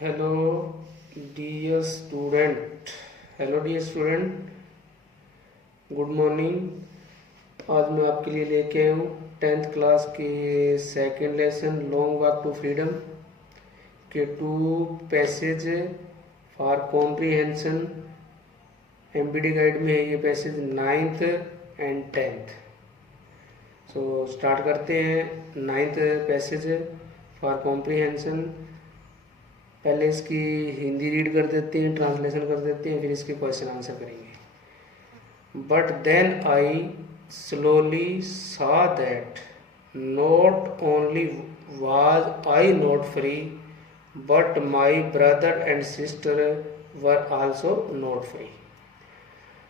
Hello dear student. Good morning. आज मैं आपके लिए लेके आया हूँ 10th क्लास के second lesson long walk to freedom के 2 passage for comprehension. MPD guide में है ये passage 9th and 10th। So start करते हैं 9th पैसेज फॉर कॉम्प्रीहेंशन। पहले इसकी हिंदी रीड कर देते हैं, ट्रांसलेशन कर देते हैं, फिर इसके क्वेश्चन आंसर करेंगे। But then I slowly saw that not only was I not free but my brother and sister were also not free.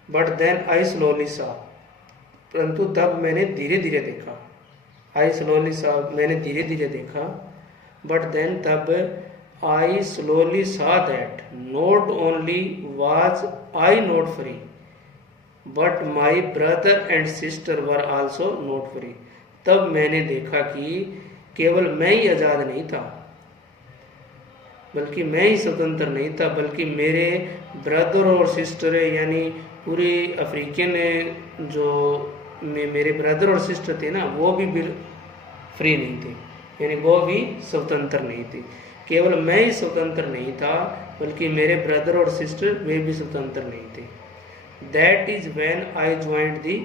But then I slowly saw, परंतु तब मैंने धीरे धीरे देखा। आई स्लोली सॉ, मैंने धीरे धीरे देखा। बट देन तब I slowly saw that not only was I not free, but my brother and sister were also not free. तब मैंने देखा कि केवल मैं ही आज़ाद नहीं था, बल्कि मैं ही स्वतंत्र नहीं था, बल्कि मेरे ब्रदर और सिस्टर यानी पूरे अफ्रीकन जो मेरे ब्रदर और सिस्टर थे ना, वो भी फ्री नहीं थे, यानी वो भी स्वतंत्र नहीं थे। केवल मैं ही स्वतंत्र नहीं था, बल्कि मेरे ब्रदर और सिस्टर वे भी स्वतंत्र नहीं थे। That is when I joined the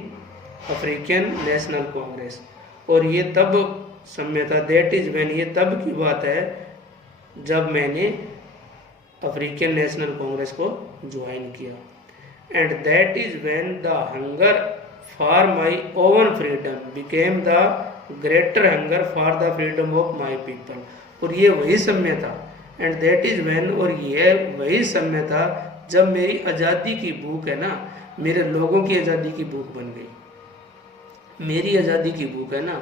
African national Congress. और ये तब समय था, दैट इज व्हेन, ये तब की बात है जब मैंने अफ्रीकन नेशनल कांग्रेस को ज्वाइन किया। And that is when the hunger for my oven freedom became the greater hunger for the freedom of my people. और ये वही समय था, एंड दैट इज व्हेन, और ये वही समय था जब मेरी आज़ादी की भूख है ना, मेरे लोगों की आज़ादी की भूख बन गई। मेरी आज़ादी की भूख है ना,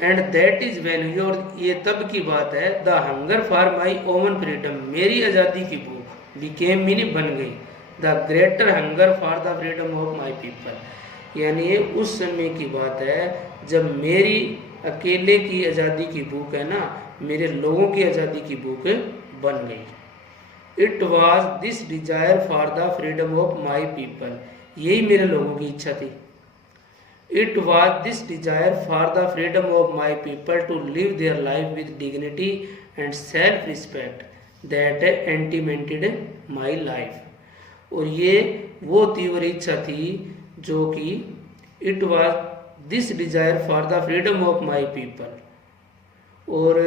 एंड दैट इज व्हेन, और ये तब की बात है, the hunger for my oven freedom, मेरी आज़ादी की भूख बिकेम मीनी बन गई the greater hunger for the freedom of my people. यानी ये उस समय की बात है जब मेरी अकेले की आज़ादी की भूख है ना, मेरे लोगों की आज़ादी की भूख बन गई। It was this desire for the freedom of my people, यही मेरे लोगों की इच्छा थी। It was this desire for the freedom of my people to live their life with dignity and self respect that animated my life. और ये वो तीव्र इच्छा थी जो कि it was this desire for the freedom of my people, और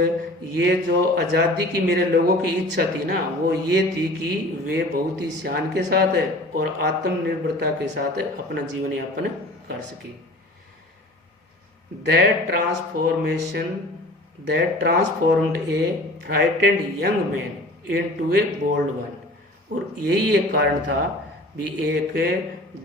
ये जो आज़ादी की मेरे लोगों की इच्छा थी ना, वो ये थी कि वे बहुत ही शान के साथ है और आत्मनिर्भरता के साथ अपना जीवन यापन कर सके। That transformed a frightened young man into a bold one. और यही एक कारण था भी एक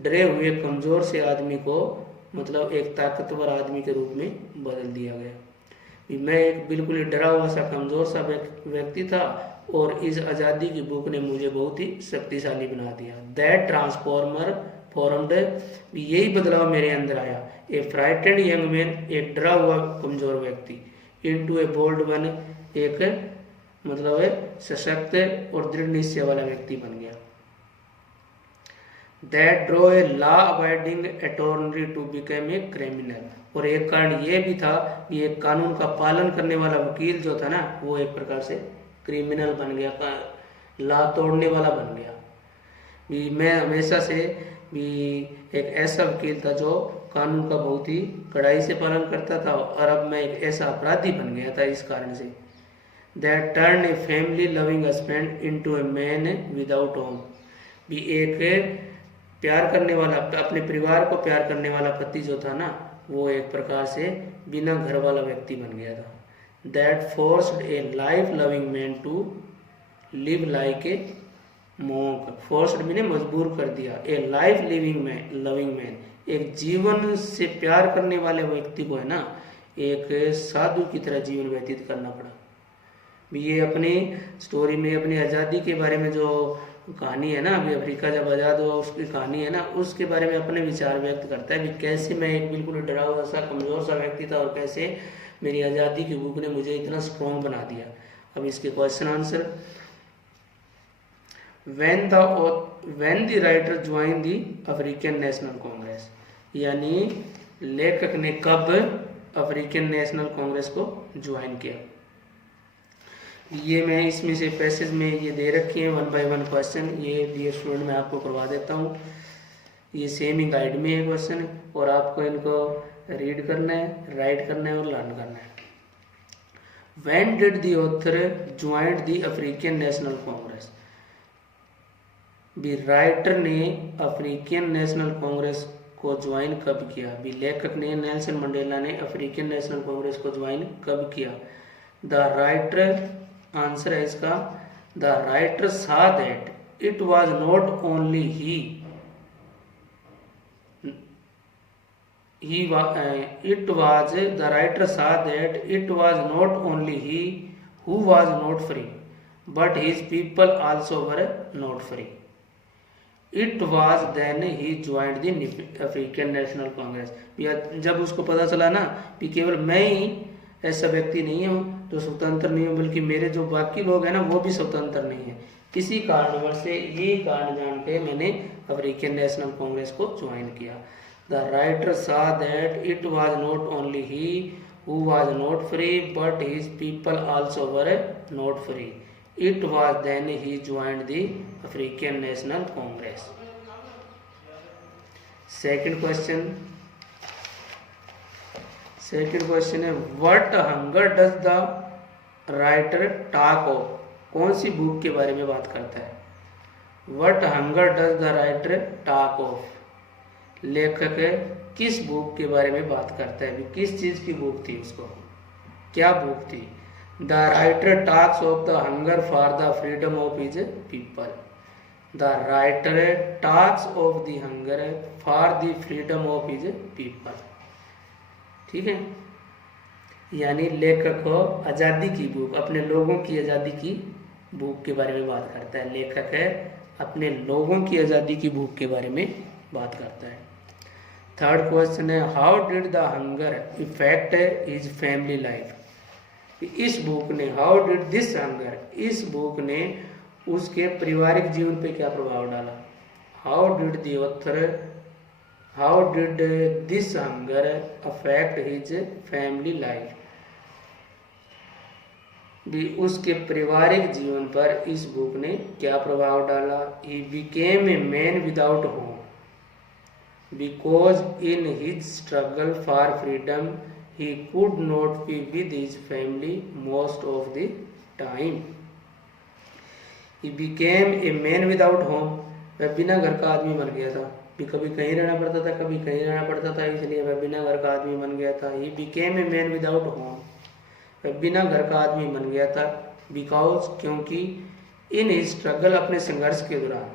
डरे हुए कमजोर से आदमी को मतलब एक ताकतवर आदमी के रूप में बदल दिया गया। मैं एक बिल्कुल ही डरा हुआ सा कमजोर सा व्यक्ति था, और इस आज़ादी की भूख ने मुझे बहुत ही शक्तिशाली बना दिया। दैट फॉर्म्ड, यही बदलाव मेरे अंदर आया। ए फ्राइटेंड यंग मैन, एक डरा हुआ कमजोर व्यक्ति, इनटू ए बोल्ड वन, एक मतलब सशक्त और दृढ़ निश्चय वाला व्यक्ति बन गया। That draw a law-abiding attorney to become a criminal। और एक कारण ये भी था कि एक कानून का पालन करने वाला वकील जो था ना, वो एक प्रकार से क्रिमिनल बन गया, ला तोड़ने वाला बन गया। भी मैं हमेशा से भी एक ऐसा वकील था जो कानून का बहुत ही कड़ाई से पालन करता था, और अब मैं एक ऐसा अपराधी बन गया था इस कारण से। That turned a family loving husband into a man without home। भी एक प्यार करने वाला, अपने परिवार को प्यार करने वाला पति जो था ना, वो एक प्रकार से बिना घर वाला व्यक्ति बन गया था। That forced a life loving man to live like a monk. Forced मैंने मजबूर कर दिया। ए लाइफ लविंग मैन, एक जीवन से प्यार करने वाले व्यक्ति को है ना, एक साधु की तरह जीवन व्यतीत करना पड़ा। ये अपनी स्टोरी में अपनी आज़ादी के बारे में जो कहानी है ना, अभी अफ्रीका जब आज़ाद हुआ उसकी कहानी है ना, उसके बारे में अपने विचार व्यक्त करता है कि कैसे मैं एक बिल्कुल डरा हुआ सा कमज़ोर सा व्यक्ति था, और कैसे मेरी आज़ादी की भूख ने मुझे इतना स्ट्रॉन्ग बना दिया। अब इसके question answer. when the writer joined the African national Congress, यानी लेखक ने कब अफ्रीकन नेशनल कांग्रेस को ज्वाइन किया। ये मैं इसमें से पैसेज में ये दे रखी है 1 by 1 क्वेश्चन, ये डियर स्टूडेंट मैं आपको करवा देता हूँ। ये सेम ही गाइड में है क्वेश्चन, और आपको इनको रीड करना है, राइट करना है और लर्न करना है। When did the author joined the African national Congress, भी राइटर ने अफ्रीकन नेशनल कांग्रेस को ज्वाइन कब किया। भी लेखक ने नेल्सन मंडेला ने अफ्रीकन नेशनल कांग्रेस को ज्वाइन कब किया। द राइटर, आंसर है इसका, the writer saw that it was not only the writer saw that it was not only he who was not free, but his people also were not free. It was then he joined the African national Congress. जब उसको पता चला ना कि केवल मैं ही ऐसा व्यक्ति नहीं हूँ जो स्वतंत्र नहीं हूँ, बल्कि मेरे जो बाकी लोग हैं ना वो भी स्वतंत्र नहीं है, इसी कारणवश से ये कारण जान के मैंने अफ्रीकन नेशनल कांग्रेस को ज्वाइन किया। The writer saw that it was not only he who was not free, but his people also were not free. It was then he joined the African National Congress. Second question है what hunger does the writer talk of, कौन सी book के बारे में बात करता है। what hunger does the writer talk of, लेखक किस बुक के बारे में बात करता है, किस चीज की बुक थी, उसको क्या बुक थी। The writer talks of the hunger for the freedom of his people. The writer talks of the hunger for the freedom of his people, ठीक है। यानी लेखक को आज़ादी की बुक, अपने लोगों की आज़ादी की बुक के बारे में बात करता है। लेखक है अपने लोगों की आज़ादी की बुक के बारे में बात करता है। थर्ड क्वेश्चन है how did the hunger effect his family life. इस बुक ने, हाउ डिड दिस हंगर, इस बुक ने उसके पारिवारिक जीवन पे क्या प्रभाव डाला। How did the author, how did this hunger affect his family life, भी उसके पारिवारिक जीवन पर इस बुक ने क्या प्रभाव डाला। He became a man without home because in his struggle for freedom he could not be with his family most of the time. He became a man without home, वह बिना घर का आदमी बन गया था। भी कभी कहीं रहना पड़ता था, कभी कहीं रहना पड़ता था, इसलिए वह बिना घर का आदमी बन गया था। He became a man without home, वह बिना घर का आदमी बन गया था। because, क्योंकि in his struggle, अपने संघर्ष के दौरान,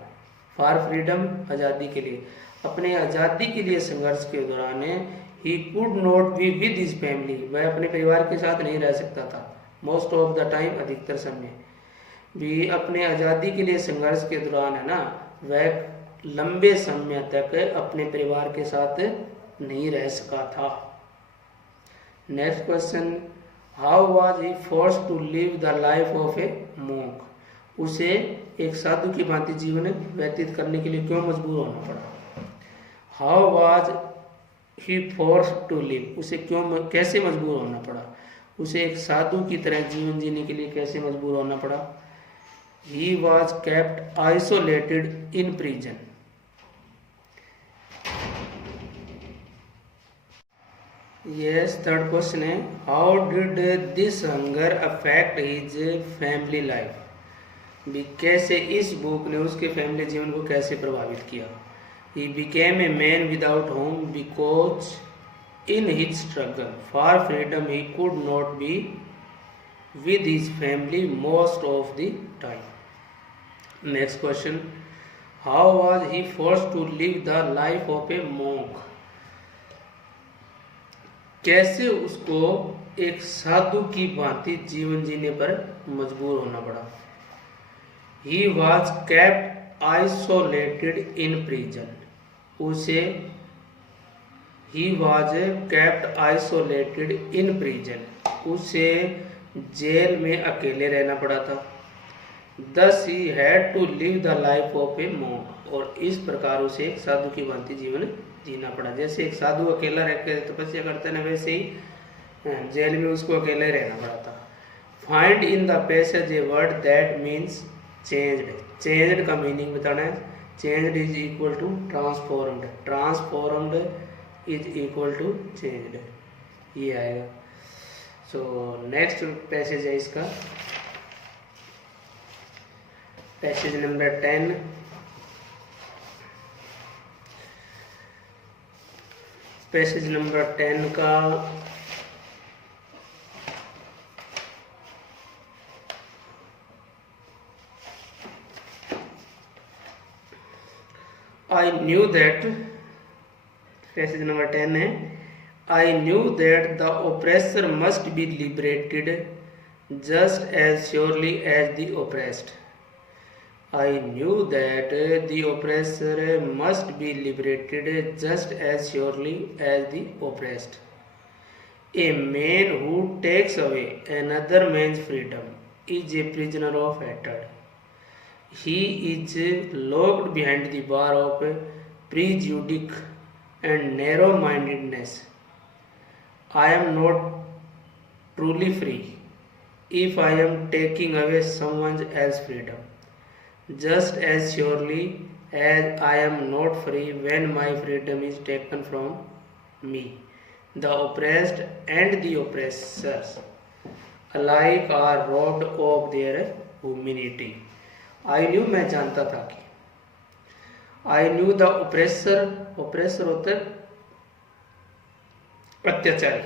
for freedom, आज़ादी के लिए, अपने आज़ादी के लिए संघर्ष के दौरान he could not be with his family, वह अपने परिवार के साथ नहीं रह सकता था। मोस्ट ऑफ द टाइम, अधिकतर समय भी अपने आज़ादी के लिए संघर्ष के दौरान है ना, वह लंबे समय तक अपने परिवार के साथ नहीं रह सका था। Next question how was he forced to live the life of a monk, उसे एक साधु की भांति जीवन व्यतीत करने के लिए क्यों मजबूर होना पड़ा। How was he forced to live, उसे क्यों, कैसे मजबूर होना पड़ा, उसे एक साधु की तरह जीवन जीने के लिए कैसे मजबूर होना पड़ा। He was kept isolated in prison, yes. Third question है how did this hunger affect his family life, भी कैसे इस बुक ने उसके फैमिली जीवन को कैसे प्रभावित किया। He became a man without home because in his struggle for freedom he could not be with his family most of the time. Next question, how was he forced to live the life of a monk, कैसे उसको एक साधु की भांति जीवन जीने पर मजबूर होना पड़ा। He was kept isolated in prison, उसे he was kept isolated in prison, उसे जेल में अकेले रहना पड़ा था। Thus he had to live the life of a monk, और इस प्रकार उसे एक साधु की भांति जीवन जीना पड़ा। जैसे एक साधु अकेला रह कर तपस्या करता है ना, वैसे ही जेल में उसको अकेले रहना पड़ा था। Find in the passage a word that means changed. Changed का मीनिंग बताना है। Changed is equal to transformed, transformed is equal to changed, ये आएगा। सो नेक्स्ट पैसेज है इसका, पैसेज नंबर 10। पैसेज नंबर 10 का I knew that, passage number 10 है, I knew that the oppressor must be liberated just as surely as the oppressed. I knew that the oppressor must be liberated just as surely as the oppressed. A man who takes away another man's freedom is a prisoner of hatred. He is locked behind the bar of prejudice and narrow-mindedness. I am not truly free if I am taking away someone else's freedom, just as surely as I am not free when my freedom is taken from me. The oppressed and the oppressors alike are robbed of their humanity. I knew, मैं जानता था कि, I knew the oppressor, oppressor होता है अत्याचारी।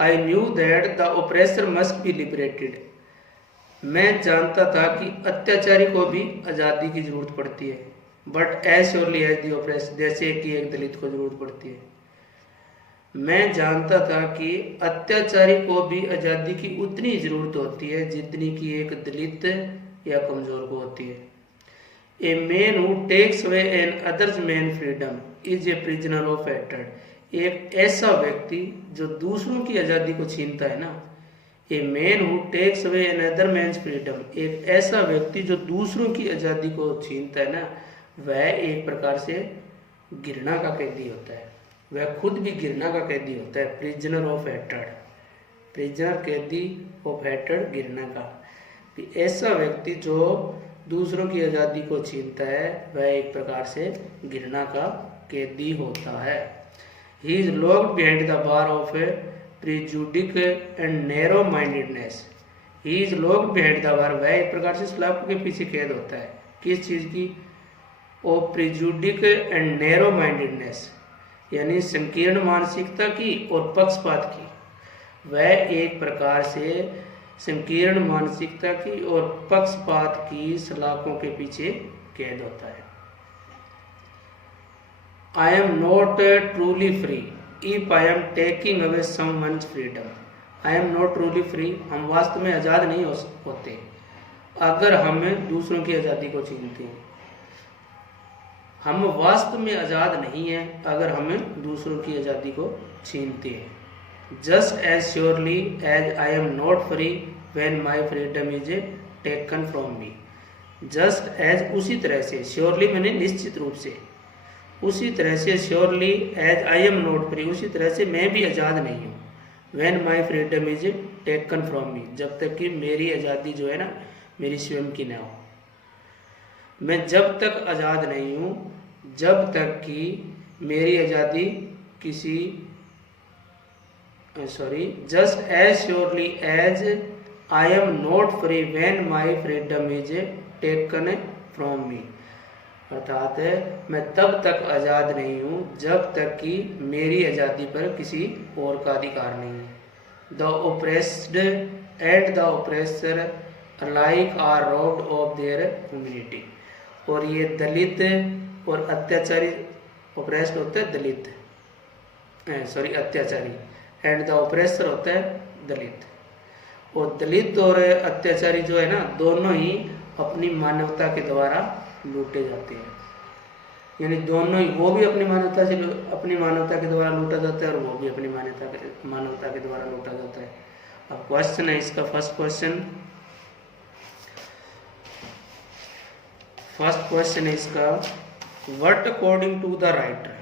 I knew that the oppressor must be liberated, मैं जानता था कि अत्याचारी को भी आज़ादी की जरूरत पड़ती है। But as surely as the oppressed, जैसे कि एक दलित को जरूरत पड़ती है। मैं जानता था कि अत्याचारी को भी आज़ादी की उतनी जरूरत होती है जितनी कि एक दलित या कमजोर को होती है। A man who takes away an others man freedom is a prisoner of hatred, एक ऐसा व्यक्ति जो दूसरों की आज़ादी को छीनता है ना। A man who takes away an other man's freedom, एक ऐसा व्यक्ति जो दूसरों की आज़ादी को छीनता है ना, वह एक प्रकार से घृणा का कैदी होता है। वह खुद भी घृणा का कैदी होता है। प्रिजनर ऑफ हैट्रेड, प्रिजनर कैदी ऑफ हैट्रेड, घृणा का। ऐसा व्यक्ति जो दूसरों की आज़ादी को छीनता है वह एक प्रकार से घृणा का कैदी होता है। He is locked behind the bar of a prejudice and narrow mindedness. He is locked behind the bar, वह एक प्रकार से सलाखों के पीछे कैद होता है। किस चीज़ की? ऑफ प्रिजुडिक एंड नैरो माइंडेडनेस, यानी संकीर्ण मानसिकता की और पक्षपात की। वह एक प्रकार से संकीर्ण मानसिकता की और पक्षपात की सलाखों के पीछे कैद होता है। I am not truly free if I am taking away someone's freedom. I am not truly free, हम वास्तव में आज़ाद नहीं होते अगर हम दूसरों की आज़ादी को छीनते हैं। हम वास्तव में आज़ाद नहीं हैं अगर हम दूसरों की आज़ादी को छीनते हैं। Just as surely as I am not free when my freedom is taken from me. Just as, उसी तरह से, surely मैंने निश्चित रूप से, उसी तरह से surely as I am not free, उसी तरह से मैं भी आज़ाद नहीं हूँ। When my freedom is taken from me, जब तक कि मेरी आज़ादी जो है ना मेरी स्वयं की न हो। मैं जब तक आज़ाद नहीं हूँ जब तक कि मेरी आज़ादी किसी just as surely as I am not free when my freedom is taken from me, अर्थात मैं तब तक आज़ाद नहीं हूँ जब तक कि मेरी आज़ादी पर किसी और का अधिकार नहीं है। The oppressed and the oppressor alike are robbed of their humanity, और ये दलित और अत्याचारी, oppressed होता है दलित, अत्याचारी, एंड द ऑपरेसर होता है दलित। और दलित और अत्याचारी जो है ना दोनों ही अपनी मानवता के द्वारा लूटे जाते हैं। यानी दोनों ही, वो भी अपनी मानवता के द्वारा लूटा जाता है और वो भी अपनी मानवता के द्वारा लूटा जाता है। अब क्वेश्चन है इसका फर्स्ट क्वेश्चन है इसका, what according to the writer,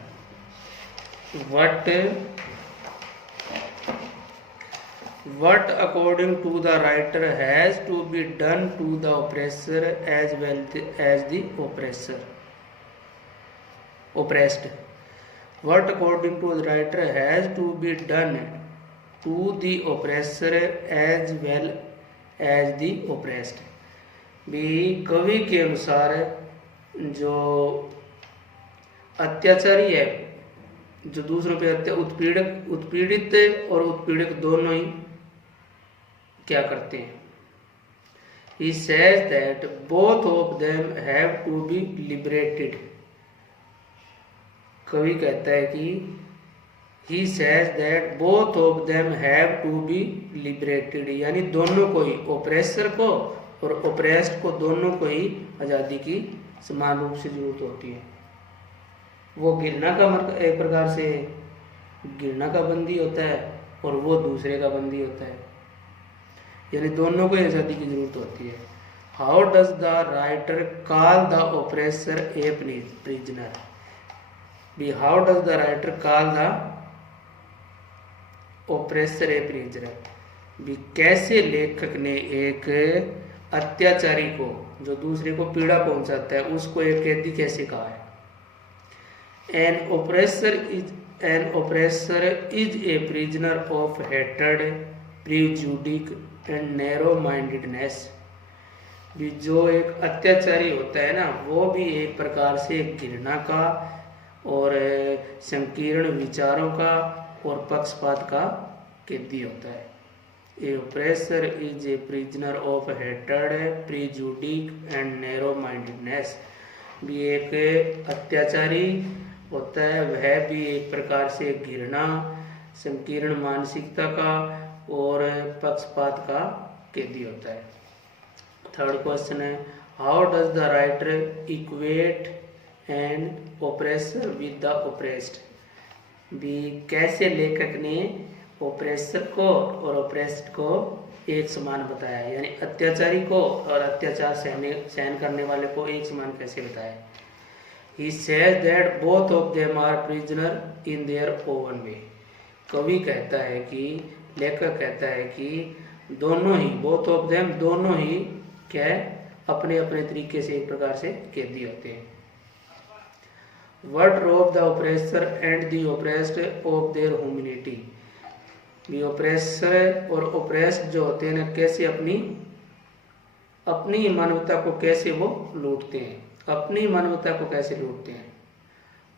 what according to the writer has to be done to the oppressor as well as the oppressed. What according to the writer has to be done to the oppressor as well as the oppressed. भी कवि के अनुसार जो अत्याचारी है, जो दूसरों पे उत्पीड़ित और उत्पीड़ित दोनों ही क्या करते हैं। He says that both of them have to be liberated. कवि कहता है कि He says that both of them have to be liberated, यानी दोनों को ही, ऑपरेसर को और ऑपरेस्ड को, दोनों को ही आज़ादी की समान रूप से जरूरत होती है। वो घृणा का एक प्रकार से घृणा का बंदी होता है और वो दूसरे का बंदी होता है, यानी दोनों को आज़ादी की जरूरत होती है। How does the writer call the oppressor a prisoner, भी how does the writer call the oppressor a prisoner, भी कैसे लेखक ने एक अत्याचारी को, जो दूसरे को पीड़ा पहुंचाता है, उसको एक कैदी कैसे कहा है। An oppressor is a prisoner of hatred, prejudice and narrow-mindedness. भी जो एक अत्याचारी होता है ना, वो भी एक प्रकार से घृणा का और संकीर्ण विचारों का और पक्षपात का कैदी होता है। A oppressor is a prisoner of hatred, prejudice and narrow-mindedness. भी एक अत्याचारी होता है, वह भी एक प्रकार से घृणा, संकीर्ण मानसिकता का और पक्षपात का कैदी होता है। थर्ड क्वेश्चन है, how does the writer equate an oppressor with the oppressed, भी कैसे लेखक ने ऑपरेसर को और ऑपरेस्ड को एक समान बताया, यानी अत्याचारी को और अत्याचार सहन करने वाले को एक समान कैसे बताया। He says that both of them are prisoner in their own way. कवि कहता है कि, लेखक कहता है कि दोनों ही, both of them, दोनों ही क्या है, अपने अपने तरीके से एक प्रकार से कैदी होते हैं। What rob the oppressor and the oppressed of their humanity. भी ऑपरेसर और ऑपरेस्ड जो होते हैं ना, कैसे अपनी मानवता को कैसे वो लूटते हैं, अपनी मानवता को कैसे लूटते हैं।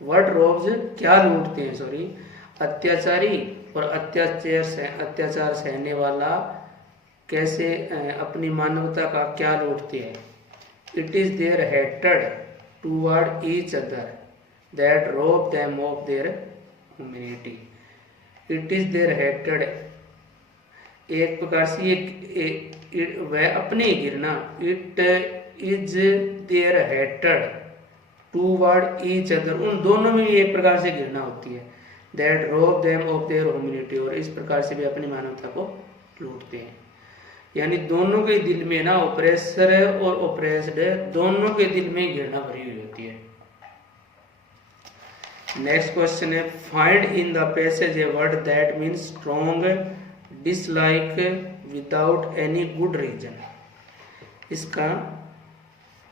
वर्ड रोब्स, क्या लूटते हैं, सॉरी, अत्याचारी और अत्याचार सहने वाला कैसे अपनी मानवता का क्या लूटते हैं। इट इज देयर हेटेड toward each other that rob them of their humanity. It is their हेटेड, एक प्रकार से वह अपनी घृणा, इट इज देयर हेटेड टूवर्ड ईच अदर, उन दोनों में एक प्रकार से घृणा होती है। That rob them of their humanity, और इस प्रकार से भी अपनी मानवता को लूटते हैं। यानी दोनों के दिल में ना, ऑपरेसर है और ऑपरेस्ड है, दोनों के दिल में घृणा भरी हुई होती है। नेक्स्ट क्वेश्चन है, find in the passage a word that means strong dislike without any good reason. इसका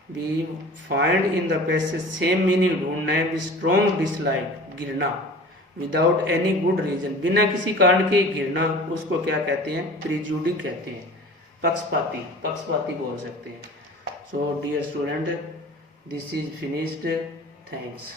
भी find in the passage same meaning ढूंढना है। स्ट्रॉन्ग डिसलाइक, घृणा, विदाउट एनी गुड रीजन, बिना किसी कारण के घृणा, उसको क्या कहते हैं, प्रिजुडिक कहते हैं, पक्षपाती बोल सकते हैं। So dear student, this is finished, thanks.